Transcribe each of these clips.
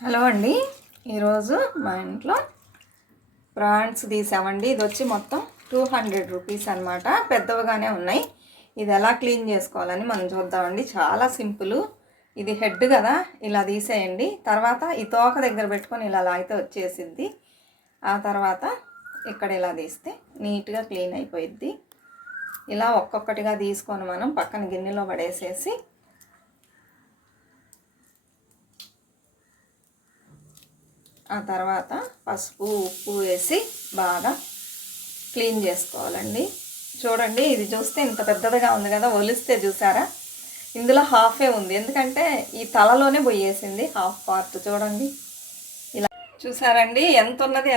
Hello అండి. ఈరోజు మా ఇంట్లో ప్రాన్స్ తీసామండి. ఇది వచ్చి మొత్తం 200 రూపీస్ అనమాట. పెద్దవిగానే ఉన్నాయి. ఇది ఎలా క్లీన్ చేసుకోవాలని మనం చూద్దామండి. చాలా సింపుల్. ఇది హెడ్ కదా, ఇలా తీసేయండి. తర్వాత ఈ తోక దగ్గర పెట్టుకొని ఇలా లాగితే వచ్చేసిద్ది. ఆ తర్వాత ఇక్కడ ఇలా తీస్తే నీట్గా క్లీన్ అయిపోయిద్ది. ఇలా ఒక్కొక్కటిగా తీసుకొని మనం పక్కన గిన్నెలో పడేసేసి ఆ తర్వాత పసుపు ఉప్పు వేసి బాగా క్లీన్ చేసుకోవాలండి. చూడండి, ఇది చూస్తే ఇంత పెద్దదిగా ఉంది కదా, ఒలిస్తే చూసారా ఇందులో హాఫే ఉంది. ఎందుకంటే ఈ తలలోనే పోయేసింది హాఫ్ పార్ట్. చూడండి, ఇలా చూసారండి ఎంత ఉన్నది,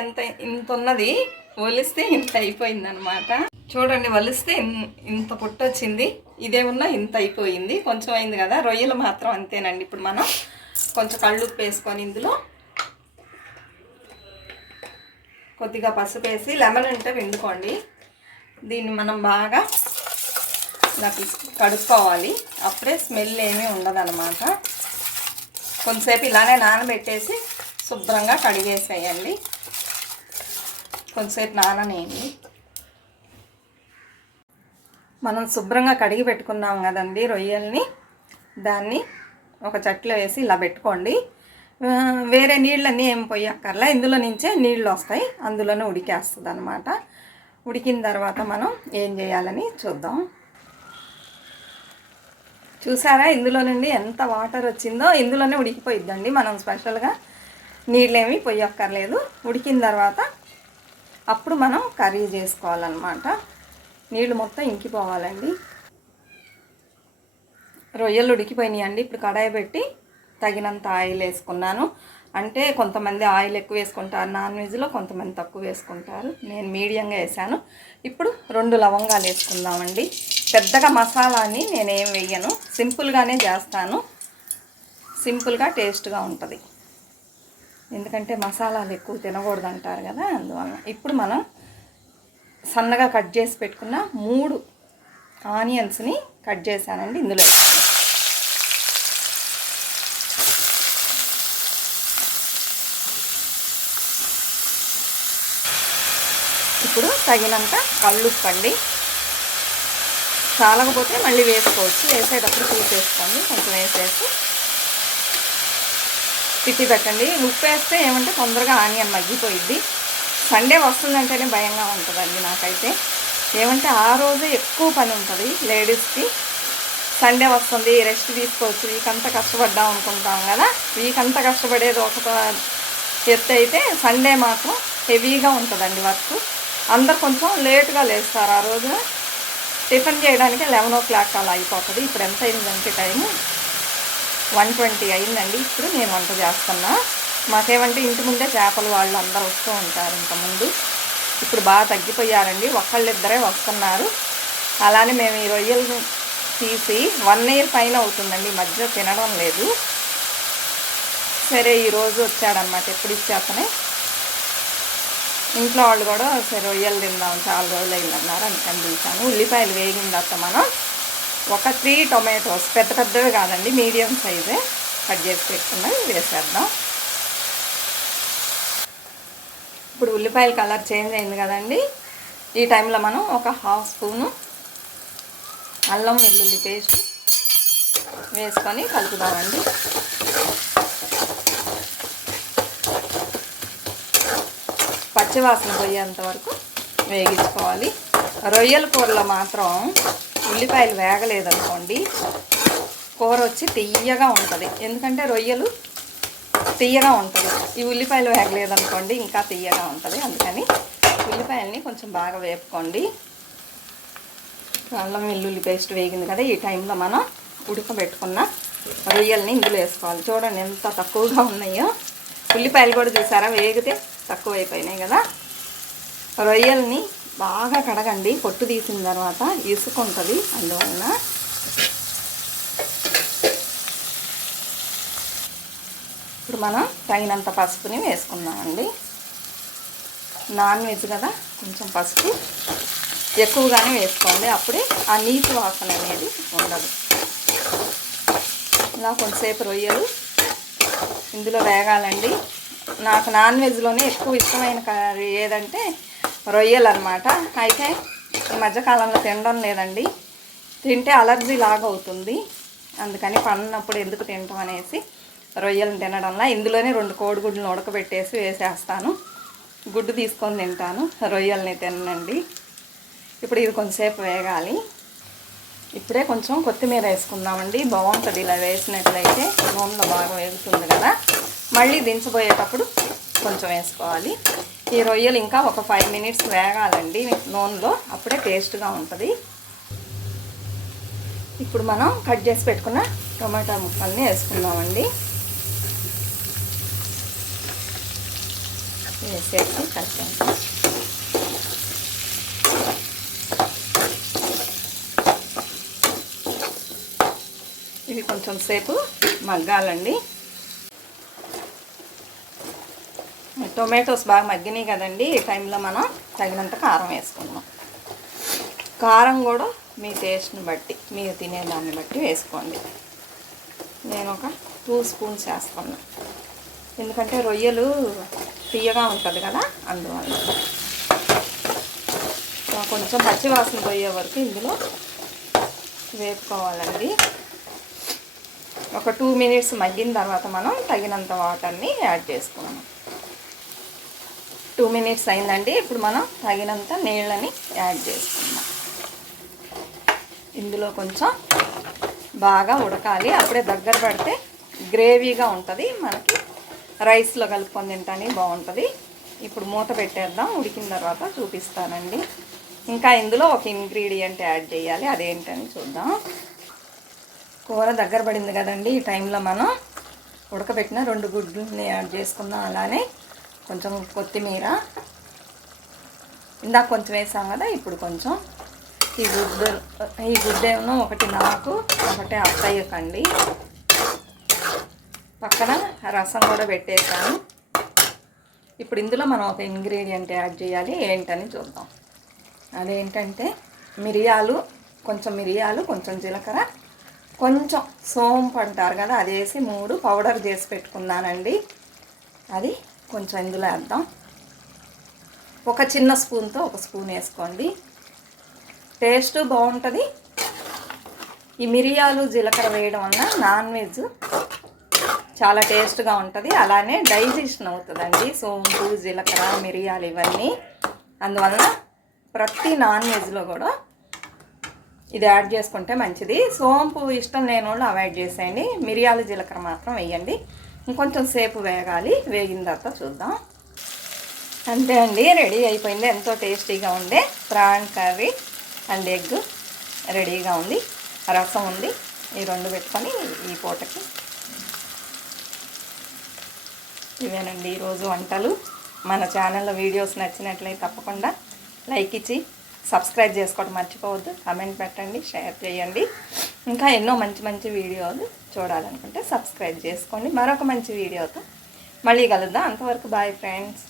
ఇంత ఉన్నది. ఒలిస్తే ఇంత అయిపోయిందనమాట. చూడండి, ఒలిస్తే ఇంత పుట్టొచ్చింది. ఇదేమన్నా ఇంత అయిపోయింది. కొంచెం అయింది కదా. రొయ్యలు మాత్రం అంతేనండి. ఇప్పుడు మనం కొంచెం కళ్ళుప్పు వేసుకొని ఇందులో కొద్దిగా పసుపు వేసి, లెమన్ ఉంటే పిండుకోండి. దీన్ని మనం బాగా ఇలా కడుక్కోవాలి. అప్పుడే స్మెల్ ఏమీ ఉండదన్నమాట. కొంతసేపు ఇలానే నానబెట్టేసి శుభ్రంగా కడిగేసేయండి. కొంతసేపు నాననేయండి. మనం శుభ్రంగా కడిగి పెట్టుకున్నాం కదండి రొయ్యల్ని. దాన్ని ఒక చట్లో వేసి ఇలా పెట్టుకోండి. వేరే నీళ్ళన్నీ ఏం పోయక్కర్లా, ఇందులో నుంచే నీళ్ళు వస్తాయి. అందులోనే ఉడికేస్తుంది అనమాట. ఉడికిన తర్వాత మనం ఏం చేయాలని చూద్దాం. చూసారా, ఇందులో నుండి ఎంత వాటర్ వచ్చిందో. ఇందులోనే ఉడికిపోయిద్దండి. మనం స్పెషల్గా నీళ్ళేమీ పోయక్కర్లేదు. ఉడికిన తర్వాత అప్పుడు మనం కర్రీ చేసుకోవాలన్నమాట. నీళ్ళు మొత్తం ఇంకిపోవాలండి. రొయ్యలు ఉడికిపోయినాయి అండి. ఇప్పుడు కడాయి పెట్టి తగినంత ఆయిల్ వేసుకున్నాను. అంటే కొంతమంది ఆయిల్ ఎక్కువ వేసుకుంటారు నాన్ వెజ్లో, కొంతమంది తక్కువ వేసుకుంటారు. నేను మీడియంగా వేసాను. ఇప్పుడు 2 లవంగాలు వేసుకుందామండి. పెద్దగా మసాలాని నేనేం వేయను, సింపుల్గానే చేస్తాను. సింపుల్గా టేస్ట్గా ఉంటుంది. ఎందుకంటే మసాలాలు ఎక్కువ తినకూడదు అంటారు కదా, అందువల్ల. ఇప్పుడు మనం సన్నగా కట్ చేసి పెట్టుకున్న 3 ఆనియన్స్ని కట్ చేశానండి. ఇందులో ఇప్పుడు తగినంత కళ్ళుప్పండి. చాలకపోతే మళ్ళీ వేసుకోవచ్చు. వేసేటప్పుడు చూసేసుకోండి. కొంచెం వేసేసి తిట్టి పెట్టండి. ఉప్పు వేస్తే ఏమంటే తొందరగా ఆనియన్ మగ్గిపోయిద్ది. సండే వస్తుందంటేనే భయంగా ఉంటుందండి నాకైతే. ఏమంటే ఆ రోజు ఎక్కువ పని ఉంటుంది లేడీస్కి. సండే వస్తుంది, రెస్ట్ తీసుకోవచ్చు, వీక్ అంతా కష్టపడ్డాం అనుకుంటాం కదా. వీక్ అంతా కష్టపడేది ఒక ఎత్తు అయితే, సండే మాత్రం హెవీగా ఉంటుందండి వర్క్. అందరు కొంచెం లేట్గా లేస్తారు ఆ రోజు. టిఫిన్ చేయడానికి 11 o'clock అలా అయిపోతుంది. ఇప్పుడు ఎంత అయిందంటే టైము 1:20 అయిందండి. ఇప్పుడు నేను వంట చేస్తున్నా. మాకేమంటే ఇంటి ముందే చేపలు వాళ్ళు అందరూ వస్తూ ఉంటారు ఇంతకుముందు. ఇప్పుడు బాగా తగ్గిపోయారండి, ఒకళ్ళిద్దరే వస్తున్నారు. అలానే మేము ఈ రొయ్యలు తీసి 1 year పైన అవుతుందండి, మధ్య తినడం లేదు. సరే ఈరోజు వచ్చాడనమాట. ఎప్పుడు ఇచ్చేతనే ఇంట్లో వాళ్ళు కూడా సరే రొయ్యలు తిందాం, చాలా రోజులు అయిందన్నారు, అందుకని తీసాను. ఉల్లిపాయలు వేగిన తర్వాత మనం ఒక 3 టొమాటోస్, పెద్ద పెద్దవి కాదండి, మీడియం సైజే కట్ చేసి పెట్టుకున్నవి వేసేద్దాం. ఇప్పుడు ఉల్లిపాయల కలర్ చేంజ్ అయింది కదండి. ఈ టైంలో మనం ఒక 1/2 స్పూను అల్లం వెల్లుల్లి పేస్ట్ వేసుకొని కలుపుదామండి. పచ్చివాసన పోయేంత వరకు వేగించుకోవాలి. రొయ్యల కూరలో మాత్రం ఉల్లిపాయలు వేగలేదనుకోండి, కూర వచ్చి తియ్యగా ఉంటుంది. ఎందుకంటే రొయ్యలు తియ్యగా ఉంటుంది. ఈ ఉల్లిపాయలు వేగలేదనుకోండి ఇంకా తియ్యగా ఉంటుంది. అందుకని ఉల్లిపాయలని కొంచెం బాగా వేపుకోండి. అల్లం వెల్లుల్లి పేస్ట్ వేగింది కదా, ఈ టైంలో మనం ఉడకబెట్టుకున్న రొయ్యల్ని ఇందులో వేసుకోవాలి. చూడండి ఎంత తక్కువగా ఉన్నాయో. ఉల్లిపాయలు కూడా చూసారా వేగితే తక్కువ అయిపోయినాయి కదా. రొయ్యల్ని బాగా కడగండి. పొట్టు తీసిన తర్వాత ఇసుకుంటుంది, అందువలన. ఇప్పుడు మనం తగినంత పసుపుని వేసుకుందామండి. నాన్ వెజ్ కదా, కొంచెం పసుపు ఎక్కువగానే వేసుకోండి. అప్పుడే ఆ నీటి వాసన అనేది ఉండదు. ఇలా కొంతసేపు రొయ్యలు ఇందులో వేగాలండి. నాకు నాన్ వెజ్లోనే ఎక్కువ ఇష్టమైన కర్రీ ఏదంటే రొయ్యలు అనమాట. అయితే ఈ మధ్యకాలంలో తినడం లేదండి, తింటే అలర్జీ లాగా అవుతుంది. అందుకని పన్నప్పుడు ఎందుకు తింటాం అనేసి రొయ్యలను తినడంలా ఇందులోనే 2 కోడిగుడ్లను ఉడకబెట్టేసి వేసేస్తాను. గుడ్డు తీసుకొని తింటాను, రొయ్యల్ని తినండి. ఇప్పుడు ఇది కొంచెంసేపు వేగాలి. ఇప్పుడే కొంచెం కొత్తిమీర వేసుకుందామండి, బాగుంటుంది ఇలా వేసినట్లయితే. నూనెలో బాగా వేగుతుంది కదా. మళ్ళీ దించబోయేటప్పుడు కొంచెం వేసుకోవాలి. ఈ రొయ్యలు ఇంకా ఒక 5 మినిట్స్ వేగాలండి నూనెలో, అప్పుడే టేస్ట్గా ఉంటుంది. ఇప్పుడు మనం కట్ చేసి పెట్టుకున్న టొమాటో ముక్కల్ని వేసుకుందామండి. వేసేసి కలిపేద్దాం. ఇవి కొంచెం సేపు మగ్గాలండి. టొమాటోస్ బాగా మగ్గినాయి కదండి. ఈ టైంలో మనం తగినంత కారం వేసుకుందాం. కారం కూడా మీ టేస్ట్ని బట్టి, మీరు తినేదాన్ని బట్టి వేసుకోండి. నేను ఒక 2 స్పూన్స్ వేసుకున్నా, ఎందుకంటే రొయ్యలు తీయగా ఉంటుంది కదా, అందువల్ల. కొంచెం పచ్చివాసన పోయే వరకు ఇందులో వేపుకోవాలండి. ఒక 2 మినిట్స్ మగ్గిన తర్వాత మనం తగినంత వాటర్ని యాడ్ చేసుకున్నాం. 2 మినిట్స్ అయిందండి. ఇప్పుడు మనం తగినంత నీళ్ళని యాడ్ చేసుకుందాం. ఇందులో కొంచెం బాగా ఉడకాలి, అప్పుడే దగ్గర పడితే గ్రేవీగా ఉంటుంది, మనకి రైస్లో కలుపుకొని తింటానికి బాగుంటుంది. ఇప్పుడు మూత పెట్టేద్దాం, ఉడికిన తర్వాత చూపిస్తానండి. ఇంకా ఇందులో ఒక ఇంగ్రీడియంట్ యాడ్ చేయాలి, అదేంటని చూద్దాం. కూర దగ్గర పడింది కదండి. ఈ టైంలో మనం ఉడకబెట్టిన 2 గుడ్లని యాడ్ చేసుకుందాం. అలానే కొంచెం కొత్తిమీర, ఇందాక కొంచెం వేసాం కదా, ఇప్పుడు కొంచెం ఈ గుడ్డేమో ఒకటి నాకు, ఒకటి అత్తయ్యకండి. పక్కన రసం కూడా పెట్టేసాను. ఇప్పుడు ఇందులో మనం ఒక ఇంగ్రీడియంట్ యాడ్ చేయాలి, ఏంటని చూద్దాం. అదేంటంటే కొంచెం మిరియాలు, కొంచెం జీలకర్ర, కొంచెం సోంపు అంటారు కదా, అది వేసి 3 పౌడర్ చేసి పెట్టుకున్నానండి. అది కొంచెం ఇందులో వేద్దాం. ఒక చిన్న స్పూన్తో 1 స్పూన్ వేసుకోండి, టేస్ట్ బాగుంటుంది. ఈ మిరియాలు జీలకర్ర వేయడం వల్ల నాన్ వెజ్ చాలా టేస్ట్గా ఉంటుంది, అలానే డైజెషన్ అవుతుందండి. సోంపు, జీలకర్ర, మిరియాలు ఇవన్నీ. అందువల్ల ప్రతి నాన్ వెజ్లో కూడా ఇది యాడ్ చేసుకుంటే మంచిది. సోంపు ఇష్టం లేని వాళ్ళు అవాయిడ్ చేసేయండి, మిరియాలు జీలకర్ర మాత్రం వేయండి. ఇంకొంచెం సేపు వేగాలి, వేగిన తర్వాత చూద్దాం. అంతే అండి, రెడీ అయిపోయింది. ఎంతో టేస్టీగా ఉండే ప్రాన్ కర్రీ అండ్ ఎగ్ రెడీగా ఉంది. రసం ఉంది, ఈ 2 పెట్టుకొని ఈ పూటకి ఇవేనండి ఈరోజు వంటలు. మన ఛానల్లో వీడియోస్ నచ్చినట్లయితే తప్పకుండా లైక్ ఇచ్చి సబ్స్క్రైబ్ చేసుకోవడం మర్చిపోవద్దు. కామెంట్ పెట్టండి, షేర్ చేయండి. ఇంకా ఎన్నో మంచి మంచి వీడియోలు చూడాలనుకుంటే సబ్స్క్రైబ్ చేసుకోండి. మరొక మంచి వీడియోతో మళ్ళీ కలుద్దాం. అంతవరకు బాయ్ ఫ్రెండ్స్.